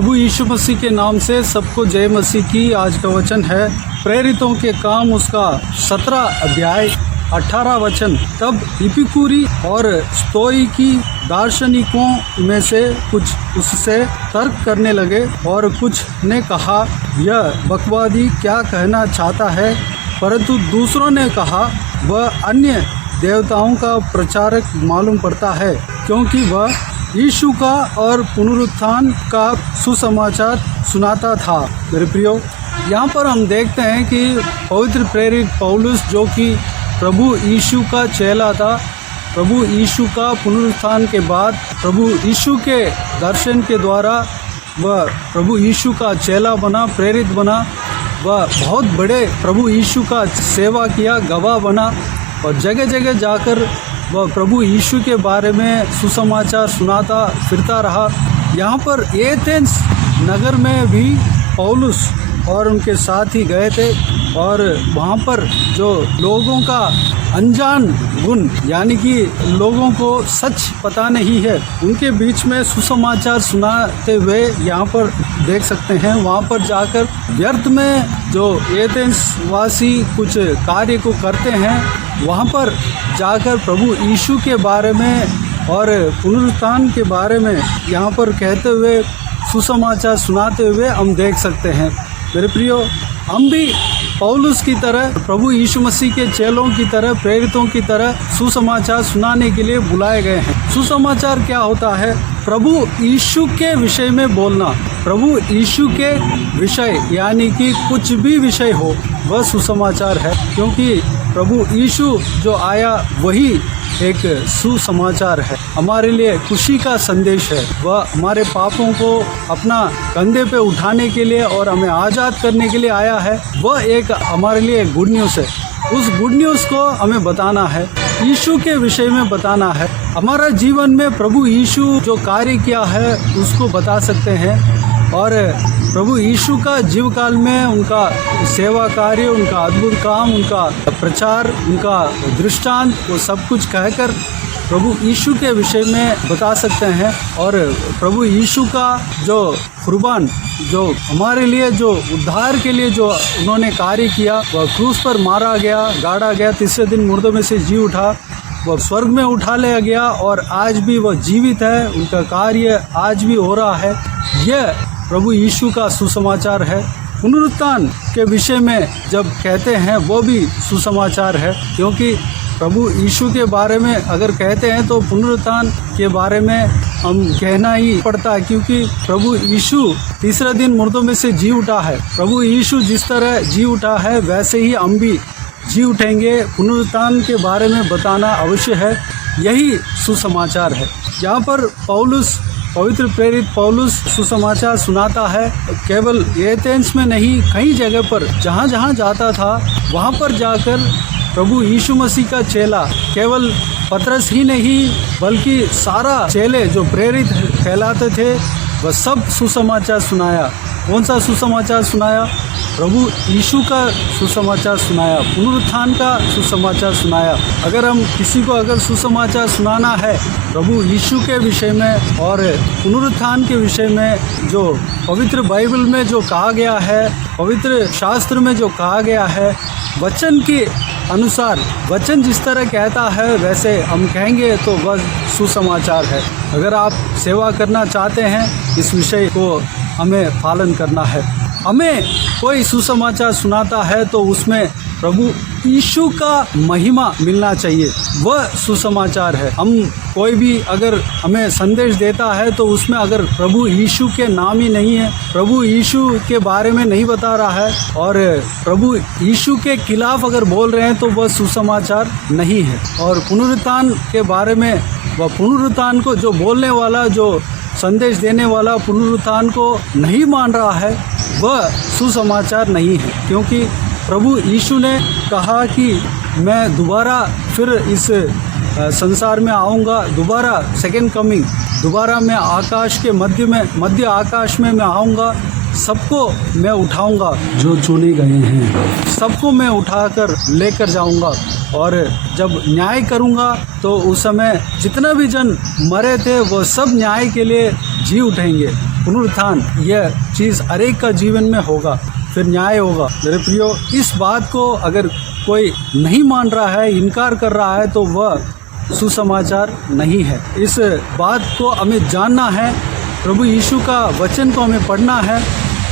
प्रभु यीशु मसीह के नाम से सबको जय मसीह की। आज का वचन है प्रेरितों के काम उसका 17 अध्याय 18 वचन। तब इपिकूरी और स्तोईकी दार्शनिकों में से कुछ उससे तर्क करने लगे और कुछ ने कहा, यह बकवादी क्या कहना चाहता है। परंतु दूसरों ने कहा, वह अन्य देवताओं का प्रचारक मालूम पड़ता है, क्योंकि वह यीशु का और पुनरुत्थान का सुसमाचार सुनाता था। मेरे प्रियो, यहाँ पर हम देखते हैं कि पवित्र प्रेरित पौलुस, जो कि प्रभु यीशु का चेला था, प्रभु यीशु का पुनरुत्थान के बाद प्रभु यीशु के दर्शन के द्वारा वह प्रभु यीशु का चेला बना, प्रेरित बना। वह बहुत बड़े प्रभु यीशु का सेवा किया, गवाह बना और जगह जगह जाकर वह प्रभु यीशु के बारे में सुसमाचार सुनाता फिरता रहा। यहाँ पर एथेंस नगर में भी पौलुस और उनके साथ ही गए थे और वहाँ पर जो लोगों का अनजान गुण, यानी कि लोगों को सच पता नहीं है, उनके बीच में सुसमाचार सुनाते हुए यहाँ पर देख सकते हैं। वहाँ पर जाकर व्यर्थ में जो एथेंस वासी कुछ कार्य को करते हैं, वहाँ पर जाकर प्रभु यीशु के बारे में और पुनरुत्थान के बारे में यहाँ पर कहते हुए सुसमाचार सुनाते हुए हम देख सकते हैं। मेरे प्रियो, हम भी पौलुस की तरह, प्रभु यीशु मसीह के चेलों की तरह, प्रेरितों की तरह सुसमाचार सुनाने के लिए बुलाए गए हैं। सुसमाचार क्या होता है? प्रभु यीशु के विषय में बोलना। प्रभु यीशु के विषय यानी कि कुछ भी विषय हो, वह सुसमाचार है, क्योंकि प्रभु यीशु जो आया वही एक सुसमाचार है, हमारे लिए खुशी का संदेश है। वह हमारे पापों को अपना कंधे पे उठाने के लिए और हमें आज़ाद करने के लिए आया है। वह एक हमारे लिए गुड न्यूज़ है। उस गुड न्यूज़ को हमें बताना है, यीशु के विषय में बताना है। हमारा जीवन में प्रभु यीशु जो कार्य किया है उसको बता सकते हैं और प्रभु यीशु का जीव काल में उनका सेवा कार्य, उनका अद्भुत काम, उनका प्रचार, उनका दृष्टांत, वो सब कुछ कहकर प्रभु यीशु के विषय में बता सकते हैं। और प्रभु यीशु का जो कुर्बान, जो हमारे लिए, जो उद्धार के लिए जो उन्होंने कार्य किया, वह क्रूस पर मारा गया, गाड़ा गया, तीसरे दिन मुर्दों में से जी उठा, वह स्वर्ग में उठा लिया गया और आज भी वह जीवित है, उनका कार्य आज भी हो रहा है। यह प्रभु यीशु का सुसमाचार है। पुनरुत्थान के विषय में जब कहते हैं वो भी सुसमाचार है, क्योंकि प्रभु यीशु के बारे में अगर कहते हैं तो पुनरुत्थान के बारे में हम कहना ही पड़ता है, क्योंकि प्रभु यीशु तीसरे दिन मुर्दों में से जी उठा है। प्रभु यीशु जिस तरह जी उठा है वैसे ही हम भी जी उठेंगे। पुनरुत्थान के बारे में बताना अवश्य है, यही सुसमाचार है। यहाँ पर पौलुस, पवित्र प्रेरित पौलुस सुसमाचार सुनाता है। केवल एथेंस में नहीं, कई जगह पर जहाँ जहाँ जाता था वहाँ पर जाकर प्रभु यीशु मसीह का चेला, केवल पतरस ही नहीं बल्कि सारा चेले जो प्रेरित कहलाते थे, वह सब सुसमाचार सुनाया। कौन सा सुसमाचार सुनाया? प्रभु यीशु का सुसमाचार सुनाया, पुनरुत्थान का सुसमाचार सुनाया। अगर हम किसी को अगर सुसमाचार सुनाना है प्रभु यीशु के विषय में और पुनरुत्थान के विषय में, जो पवित्र बाइबल में जो कहा गया है, पवित्र शास्त्र में जो कहा गया है, वचन के अनुसार, वचन जिस तरह कहता है वैसे हम कहेंगे तो वह सुसमाचार है। अगर आप सेवा करना चाहते हैं, इस विषय को हमें पालन करना है। हमें कोई सुसमाचार सुनाता है तो उसमें प्रभु यीशु का महिमा मिलना चाहिए, वह सुसमाचार है। हम कोई भी अगर हमें संदेश देता है तो उसमें अगर प्रभु यीशु के नाम ही नहीं है, प्रभु यीशु के बारे में नहीं बता रहा है और प्रभु यीशु के खिलाफ अगर बोल रहे हैं तो वह सुसमाचार नहीं है। और पुनरुत्थान के बारे में, वह पुनरुत्थान को जो बोलने वाला, जो संदेश देने वाला पुनरुत्थान को नहीं मान रहा है, वह सुसमाचार नहीं है। क्योंकि प्रभु यीशु ने कहा कि मैं दोबारा फिर इस संसार में आऊँगा, दोबारा सेकेंड कमिंग, दोबारा मैं आकाश के मध्य आकाश में मैं आऊँगा, सबको मैं उठाऊँगा, जो चुने गए हैं सबको मैं उठाकर लेकर जाऊँगा और जब न्याय करूँगा तो उस समय जितना भी जन मरे थे वो सब न्याय के लिए जी उठेंगे, पुनरुत्थान, यह चीज़ हर एक का जीवन में होगा, फिर न्याय होगा। मेरे प्रियो, इस बात को अगर कोई नहीं मान रहा है, इनकार कर रहा है, तो वह सुसमाचार नहीं है। इस बात को हमें जानना है, प्रभु यीशु का वचन को हमें पढ़ना है,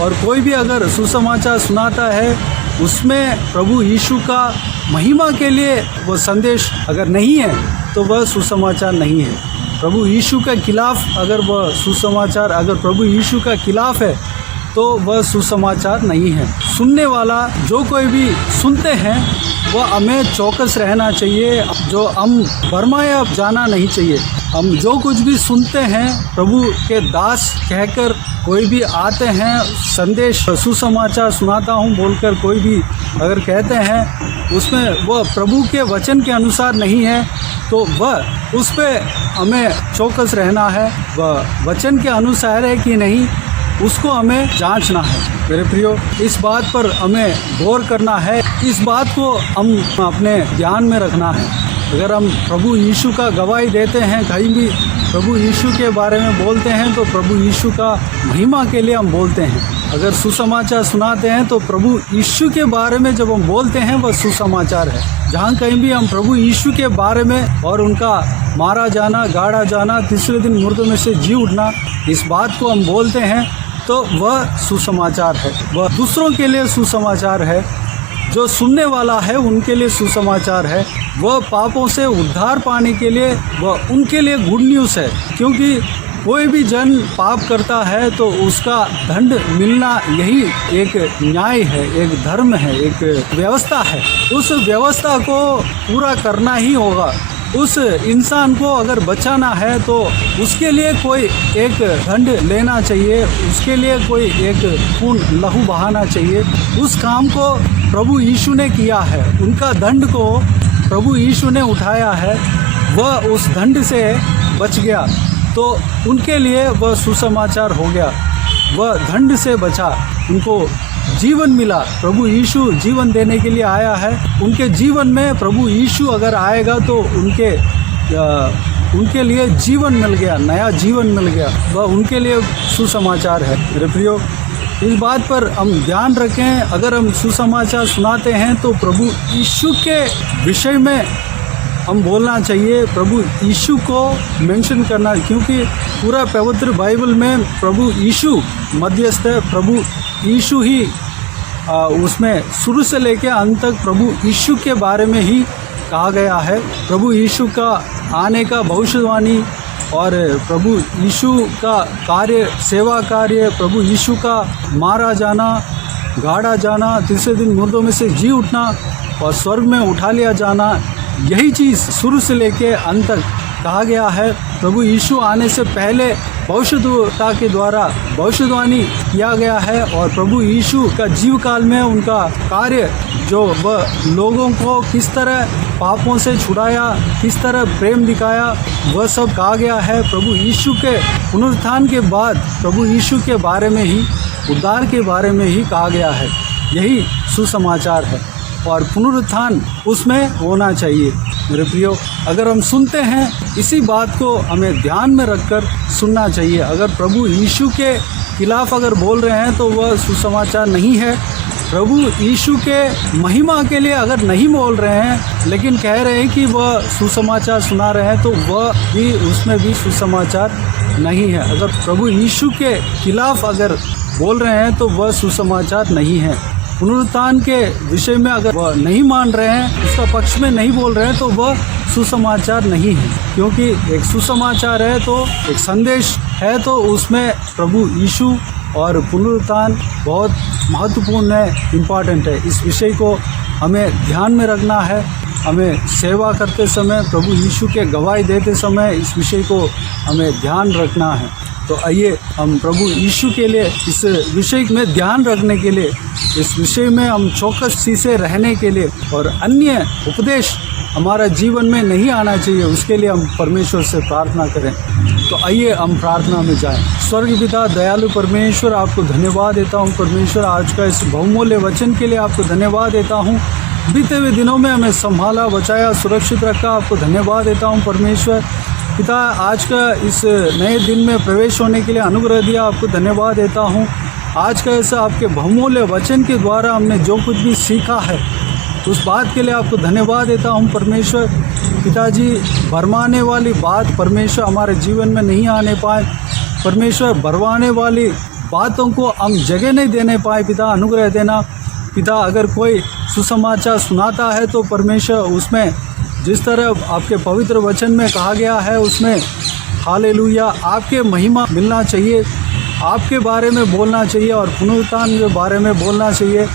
और कोई भी अगर सुसमाचार सुनाता है उसमें प्रभु यीशु का महिमा के लिए वो संदेश अगर नहीं है तो वह सुसमाचार नहीं है। प्रभु यीशु के खिलाफ अगर वह सुसमाचार, अगर प्रभु यीशु का खिलाफ है तो वह सुसमाचार नहीं है। सुनने वाला जो कोई भी सुनते हैं वह हमें चौकस रहना चाहिए, जो हम भरमाया जाना नहीं चाहिए। हम जो कुछ भी सुनते हैं, प्रभु के दास कहकर कोई भी आते हैं, संदेश सुसमाचार सुनाता हूँ बोलकर कोई भी अगर कहते हैं, उसमें वह प्रभु के वचन के अनुसार नहीं है, तो वह उस पर हमें चौकस रहना है। वह वचन के अनुसार है कि नहीं, उसको हमें जांचना है। मेरे प्रियो, इस बात पर हमें गौर करना है, इस बात को हम अपने ध्यान में रखना है। अगर हम प्रभु यीशु का गवाही देते हैं, कहीं भी प्रभु यीशु के बारे में बोलते हैं, तो प्रभु यीशु का महिमा के लिए हम बोलते हैं। अगर सुसमाचार सुनाते हैं तो प्रभु यीशु के बारे में जब हम बोलते हैं वह सुसमाचार है। जहाँ कहीं भी हम प्रभु यीशु के बारे में और उनका मारा जाना, गाड़ा जाना, तीसरे दिन मुर्दों में से जी उठना, इस बात को हम बोलते हैं तो वह सुसमाचार है। वह दूसरों के लिए सुसमाचार है, जो सुनने वाला है उनके लिए सुसमाचार है। वह पापों से उद्धार पाने के लिए वह उनके लिए गुड न्यूज़ है, क्योंकि कोई भी जन पाप करता है तो उसका दंड मिलना यही एक न्याय है, एक धर्म है, एक व्यवस्था है। उस व्यवस्था को पूरा करना ही होगा। उस इंसान को अगर बचाना है तो उसके लिए कोई एक दंड लेना चाहिए, उसके लिए कोई एक खून लहू बहाना चाहिए। उस काम को प्रभु यीशु ने किया है, उनका दंड को प्रभु यीशु ने उठाया है, वह उस दंड से बच गया, तो उनके लिए वह सुसमाचार हो गया। वह दंड से बचा, उनको जीवन मिला। प्रभु यीशु जीवन देने के लिए आया है। उनके जीवन में प्रभु यीशु अगर आएगा तो उनके लिए जीवन मिल गया, नया जीवन मिल गया। वह उनके लिए सुसमाचार है। मेरे प्रियो, इस बात पर हम ध्यान रखें, अगर हम सुसमाचार सुनाते हैं तो प्रभु यीशु के विषय में हम बोलना चाहिए, प्रभु यीशु को मेंशन करना, क्योंकि पूरा पवित्र बाइबल में प्रभु यीशु मध्यस्थ है। प्रभु यीशु ही उसमें शुरू से लेकर अंत तक प्रभु यीशु के बारे में ही कहा गया है। प्रभु यीशु का आने का भविष्यवाणी और प्रभु यीशु का कार्य, सेवा कार्य, प्रभु यीशु का मारा जाना, गाड़ा जाना, तीसरे दिन मुर्दों में से जी उठना और स्वर्ग में उठा लिया जाना, यही चीज़ शुरू से लेकर अंत तक कहा गया है। प्रभु यीशु आने से पहले भविष्यद्वक्ता के द्वारा भविष्यवाणी किया गया है, और प्रभु यीशु का जीव काल में उनका कार्य, जो वह लोगों को किस तरह पापों से छुड़ाया, किस तरह प्रेम दिखाया, वह सब कहा गया है। प्रभु यीशु के पुनरुत्थान के बाद प्रभु यीशु के बारे में ही, उद्धार के बारे में ही कहा गया है। यही सुसमाचार है और पुनरुत्थान उसमें होना चाहिए। मेरे प्रियो, अगर हम सुनते हैं, इसी बात को हमें ध्यान में रखकर सुनना चाहिए। अगर प्रभु यीशु के खिलाफ अगर बोल रहे हैं तो वह सुसमाचार नहीं है। प्रभु यीशु के महिमा के लिए अगर नहीं बोल रहे हैं लेकिन कह रहे हैं कि वह सुसमाचार सुना रहे हैं, तो वह भी, उसमें भी सुसमाचार नहीं है। अगर प्रभु यीशु के खिलाफ अगर बोल रहे हैं तो वह सुसमाचार नहीं है। पुनरुत्थान के विषय में अगर वह नहीं मान रहे हैं, उसका पक्ष में नहीं बोल रहे हैं, तो वह सुसमाचार नहीं है। क्योंकि एक सुसमाचार है तो एक संदेश है, तो उसमें प्रभु यीशु और पुनरुत्थान बहुत महत्वपूर्ण है, इम्पॉर्टेंट है। इस विषय को हमें ध्यान में रखना है। हमें सेवा करते समय, प्रभु यीशु के गवाही देते समय इस विषय को हमें ध्यान रखना है। तो आइए हम प्रभु यीशु के लिए इस विषय में ध्यान रखने के लिए, इस विषय में हम चौकसी से रहने के लिए और अन्य उपदेश हमारा जीवन में नहीं आना चाहिए, उसके लिए हम परमेश्वर से प्रार्थना करें। तो आइए हम प्रार्थना में जाएं। स्वर्ग पिता दयालु परमेश्वर, आपको धन्यवाद देता हूं परमेश्वर, आज का इस बहुमूल्य वचन के लिए आपको धन्यवाद देता हूं। बीते हुए दिनों में हमें संभाला, बचाया, सुरक्षित रखा, आपको धन्यवाद देता हूं परमेश्वर। पिता आज का इस नए दिन में प्रवेश होने के लिए अनुग्रह दिया, आपको धन्यवाद देता हूँ। आज का ऐसा आपके बहुमूल्य वचन के द्वारा हमने जो कुछ भी सीखा है उस बात के लिए आपको धन्यवाद देता हूँ परमेश्वर। पिताजी, भरमाने वाली बात परमेश्वर हमारे जीवन में नहीं आने पाए परमेश्वर, भरमाने वाली बातों को हम जगह नहीं देने पाए पिता, अनुग्रह देना पिता। अगर कोई सुसमाचार सुनाता है तो परमेश्वर उसमें जिस तरह आपके पवित्र वचन में कहा गया है उसमें हालेलुया आपके महिमा मिलना चाहिए, आपके बारे में बोलना चाहिए और पुनरुत्थान के बारे में बोलना चाहिए,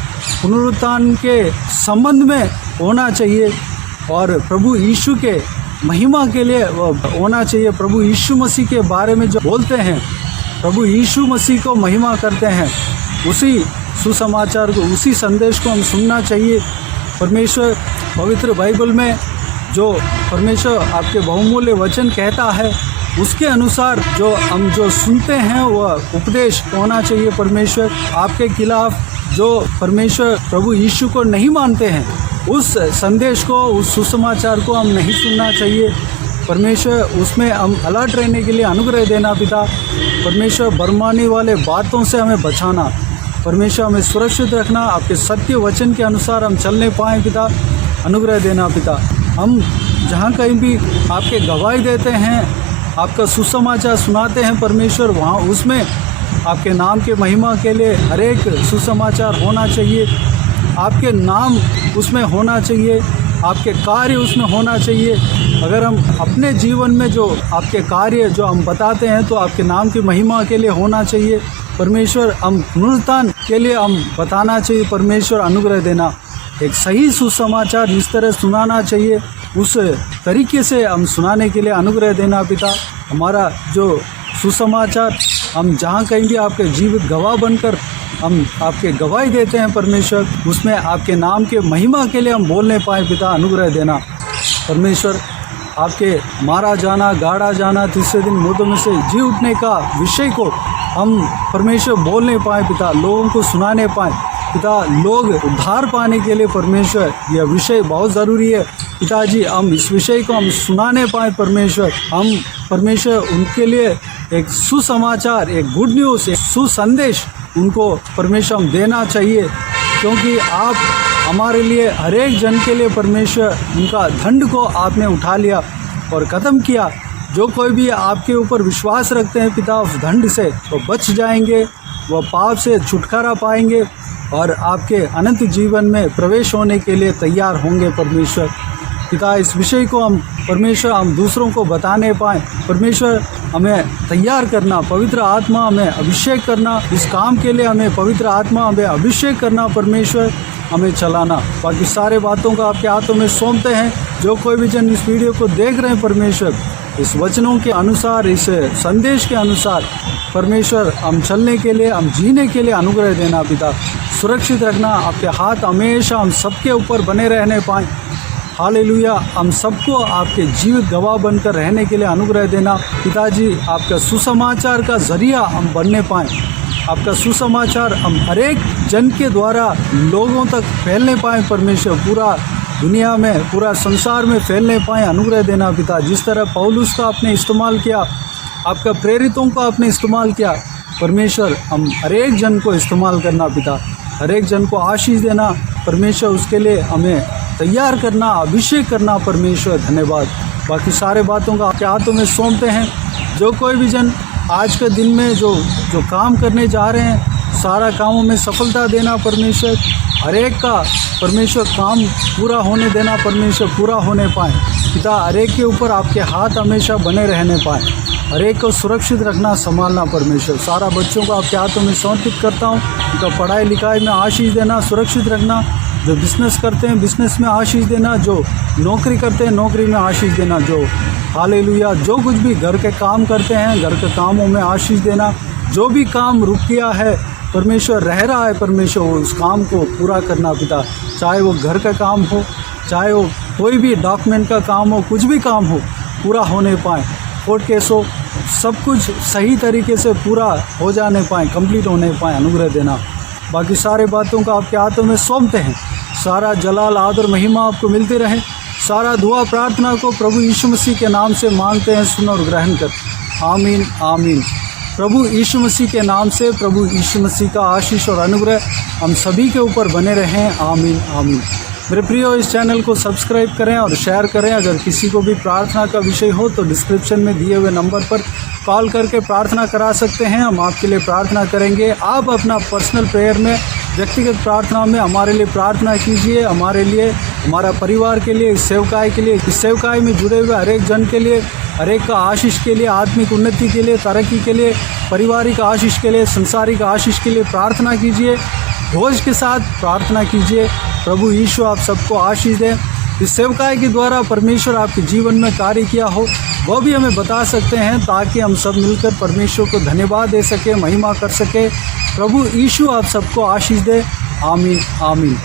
पुनरुत्थान के संबंध में होना चाहिए और प्रभु यीशु के महिमा के लिए होना चाहिए। प्रभु यीशु मसीह के बारे में जो बोलते हैं, प्रभु यीशु मसीह को महिमा करते हैं, उसी सुसमाचार को, उसी संदेश को हम सुनना चाहिए परमेश्वर। पवित्र बाइबल में जो परमेश्वर आपके बहुमूल्य वचन कहता है उसके अनुसार जो सुनते हैं वह उपदेश होना चाहिए परमेश्वर। आपके खिलाफ जो परमेश्वर प्रभु यीशु को नहीं मानते हैं उस संदेश को, उस सुसमाचार को हम नहीं सुनना चाहिए परमेश्वर। उसमें हम अलर्ट रहने के लिए अनुग्रह देना पिता परमेश्वर। भरमाने वाले बातों से हमें बचाना परमेश्वर, हमें सुरक्षित रखना, आपके सत्य वचन के अनुसार हम चलने पाएँ पिता, अनुग्रह देना पिता। हम जहाँ कहीं भी आपके गवाही देते हैं, आपका सुसमाचार सुनाते हैं परमेश्वर, वहाँ उसमें आपके नाम के महिमा के लिए हर एक सुसमाचार होना चाहिए, आपके नाम उसमें होना चाहिए, आपके कार्य उसमें होना चाहिए। अगर हम अपने जीवन में जो आपके कार्य जो हम बताते हैं तो आपके नाम की महिमा के लिए होना चाहिए परमेश्वर। हम पुनरुत्थान के लिए हम बताना चाहिए परमेश्वर, अनुग्रह देना। एक सही सुसमाचार जिस तरह सुनाना चाहिए उस तरीके से हम सुनाने के लिए अनुग्रह देना पिता। हमारा जो सुसमाचार हम जहाँ कहीं भी आपके जीवित गवाह बनकर हम आपके गवाही देते हैं परमेश्वर, उसमें आपके नाम के महिमा के लिए हम बोलने पाए पिता, अनुग्रह देना परमेश्वर। आपके मारा जाना, गाड़ा जाना, तीसरे दिन मुर्दों में से जी उठने का विषय को हम परमेश्वर बोलने पाए पिता, लोगों को सुनाने पाए पिता। लोग उद्धार पाने के लिए परमेश्वर यह विषय बहुत ज़रूरी है पिताजी। हम इस विषय को हम सुनाने पाए परमेश्वर, हम परमेश्वर उनके लिए एक सुसमाचार, एक गुड न्यूज़, एक सुसंदेश उनको परमेश्वर हम देना चाहिए, क्योंकि आप हमारे लिए हर एक जन के लिए परमेश्वर उनका दंड को आपने उठा लिया और ख़त्म किया। जो कोई भी आपके ऊपर विश्वास रखते हैं पिता, उस दंड से वो बच जाएंगे, वो पाप से छुटकारा पाएंगे और आपके अनंत जीवन में प्रवेश होने के लिए तैयार होंगे परमेश्वर पिता। इस विषय को हम परमेश्वर हम दूसरों को बताने पाएँ परमेश्वर, हमें तैयार करना, पवित्र आत्मा हमें अभिषेक करना, इस काम के लिए हमें पवित्र आत्मा हमें अभिषेक करना परमेश्वर, हमें चलाना। बाकी सारे बातों का आपके हाथों में सौंपते हैं। जो कोई भी जन इस वीडियो को देख रहे हैं परमेश्वर, इस वचनों के अनुसार, इस संदेश के अनुसार परमेश्वर हम चलने के लिए, हम जीने के लिए अनुग्रह देना पिता। सुरक्षित रखना, आपके हाथ हमेशा हम सबके ऊपर बने रहने पाएँ। हालेलुया, हम सबको आपके जीवित गवाह बनकर रहने के लिए अनुग्रह देना पिताजी। आपका सुसमाचार का जरिया हम बनने पाएँ, आपका सुसमाचार हम हर एक जन के द्वारा लोगों तक फैलने पाएँ परमेश्वर, पूरा दुनिया में, पूरा संसार में फैलने पाएँ, अनुग्रह देना पिता। जिस तरह पौलुस का आपने इस्तेमाल किया, आपका प्रेरितों का आपने इस्तेमाल किया परमेश्वर, हम हर एक जन को इस्तेमाल करना पिता, हर एक जन को आशीष देना परमेश्वर, उसके लिए हमें तैयार करना, अभिषेक करना परमेश्वर, धन्यवाद। बाकी सारे बातों का आपके हाथों में सौंपते हैं। जो कोई भी जन आज के दिन में जो काम करने जा रहे हैं, सारा कामों में सफलता देना परमेश्वर, हर एक का परमेश्वर काम पूरा होने देना परमेश्वर, पूरा होने पाए पिता। हर एक के ऊपर आपके हाथ हमेशा बने रहने पाए, हर एक को सुरक्षित रखना, संभालना परमेश्वर। सारा बच्चों को आपके हाथों में समर्पित करता हूँ। उनका पढ़ाई लिखाई में आशीष देना, सुरक्षित रखना। जो बिज़नेस करते हैं बिज़नेस में आशीष देना, जो नौकरी करते हैं नौकरी में आशीष देना, जो हालेलुया जो कुछ भी घर के काम करते हैं घर के कामों में आशीष देना। जो भी काम रुक गया है परमेश्वर, रह रहा है परमेश्वर, उस काम को पूरा करना पिता। चाहे वो घर का काम हो, चाहे वो कोई भी डॉक्यूमेंट का काम हो, कुछ भी काम हो, पूरा होने पाए। कोर्ट केस हो, सब कुछ सही तरीके से पूरा हो जाने पाए, कंप्लीट होने पाए, अनुग्रह देना। बाकी सारे बातों का आपके हाथों में सौंपते हैं। सारा जलाल, आदर, महिमा आपको मिलती रहे। सारा दुआ प्रार्थना को प्रभु यीशु मसीह के नाम से मांगते हैं, सुन और ग्रहण कर। आमीन आमीन। प्रभु यीशु मसीह के नाम से प्रभु यीशु मसीह का आशीष और अनुग्रह हम सभी के ऊपर बने रहें। आमीन आमीन। मेरे प्रियो, इस चैनल को सब्सक्राइब करें और शेयर करें। अगर किसी को भी प्रार्थना का विषय हो तो डिस्क्रिप्शन में दिए हुए नंबर पर कॉल करके प्रार्थना करा सकते हैं। हम आपके लिए प्रार्थना करेंगे। आप अपना पर्सनल प्रेयर में, व्यक्तिगत प्रार्थना में हमारे लिए प्रार्थना कीजिए, हमारे लिए, हमारा परिवार के लिए, इस सेवकाई के लिए, इस सेवकाई में जुड़े हुए हर एक जन के लिए, हर एक का आशीष के लिए, आत्मिक उन्नति के लिए, तरक्की के लिए, पारिवारिक आशीष के लिए, संसारिक आशीष के लिए प्रार्थना कीजिए। धोज के साथ प्रार्थना कीजिए। प्रभु यीशु आप सबको आशीष दें। इस सेवकाई के द्वारा परमेश्वर आपके जीवन में कार्य किया हो वो भी हमें बता सकते हैं, ताकि हम सब मिलकर परमेश्वर को धन्यवाद दे सके, महिमा कर सके। प्रभु यीशु आप सबको आशीष दे। आमीन आमीन।